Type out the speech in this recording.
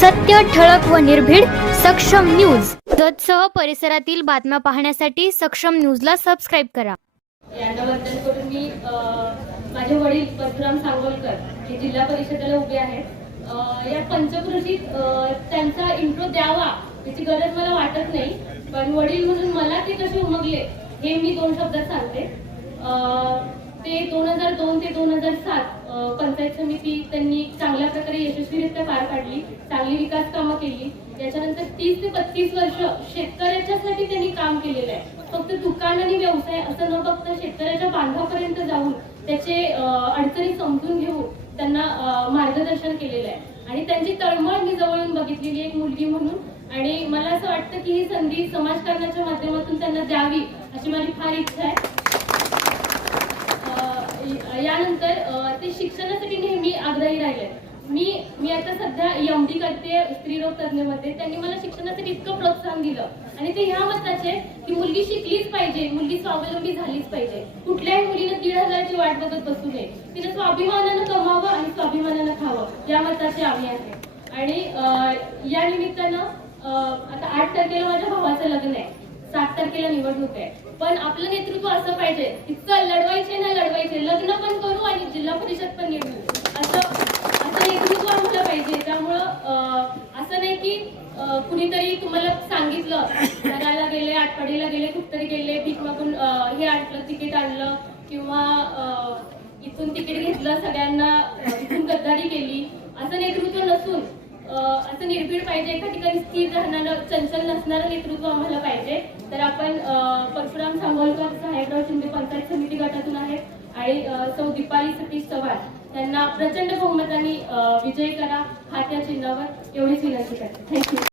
सत्य, ठळक व निर्भीड सक्षम न्यूज. जतसह परिसरातील बातम्या पाहण्यासाठी सक्षम न्यूजला सबस्क्राइब करा. याच्याबद्दल करून मी माझे वडील परशुराम सांगोलकर हे जिल्हा परिषदेला उभे आहेत. या पंचक्रोशीत त्यांचा इंट्रो द्यावा याची गरज मला वाटत नाही, पण वडील म्हणून मला ते कसे उमगले हे मी दोन शब्दात सांगते. ते 2002 ते 2007 पंचायत समिती त्यांनी चांगल्या प्रकारे यशस्वीरित्या पार पाडली, चांगली विकास कामं केली. त्याच्यानंतर 30 ते 35 वर्ष शेतकऱ्याच्यासाठी त्यांनी काम केलेलं आहे. फक्त दुकान आणि व्यवसाय असं न बघता शेतकऱ्याच्या बांधापर्यंत जाऊन त्याचे अडचणी समजून घेऊन त्यांना मार्गदर्शन केलेलं आहे आणि त्यांची तळमळ मी जवळून बघितलेली एक मुलगी म्हणून. आणि मला असं वाटतं की ही संधी समाजकारणाच्या माध्यमातून त्यांना द्यावी अशी माझी फार इच्छा आहे. यानंतर ते शिक्षणासाठी नेहमी आग्रही राहिले. मी आता सध्या MD करते स्त्रीरोग तज्ञमध्ये. त्यांनी मला शिक्षणासाठी इतकं प्रोत्साहन दिलं आणि ते ह्या मताचे की मुलगी शिकलीच पाहिजे, मुलगी स्वावलंबी झालीच पाहिजे. कुठल्याही मुलीनं 1,500ची वाट बघत बसू नये, तिने स्वाभिमानानं कमावं आणि स्वाभिमानानं खावं या मताचे आम्ही आहे. आणि या निमित्तानं आता 8 तारखेला माझ्या भावाचं लग्न आहे, 7 तारखेला निवडणूक आहे. पण आपलं नेतृत्व असं पाहिजे की चल लढवायचे ना लढवायचे, लग्न पण करू आणि जिल्हा परिषद पण निवडू, असं नेतृत्व आम्हाला पाहिजे. त्यामुळं असं नाही की कुणीतरी तुम्हाला सांगितलं, घराला गेले, आटपाडीला गेले, कुठतरी गेले, भीक मागून हे आणलं, तिकीट आणलं किंवा इथून तिकीट घेतलं, सगळ्यांना इथून गद्दारी केली, असं नेतृत्व नसून असं निर्भीड पाहिजे. एका ठिकाणी स्थिर राहणारं, चंचल नसणारं नेतृत्व आम्हाला पाहिजे. तर आपण परशुराम सांगोलकर साहेबराव शिंदे पंचायत समिती गटातून आहेत आणि सौ दीपाली सतीश चव्हाण त्यांना प्रचंड बहुमताने विजयी करा हात्या चिन्हावर, एवढीच विनंती करते. थँक्यू.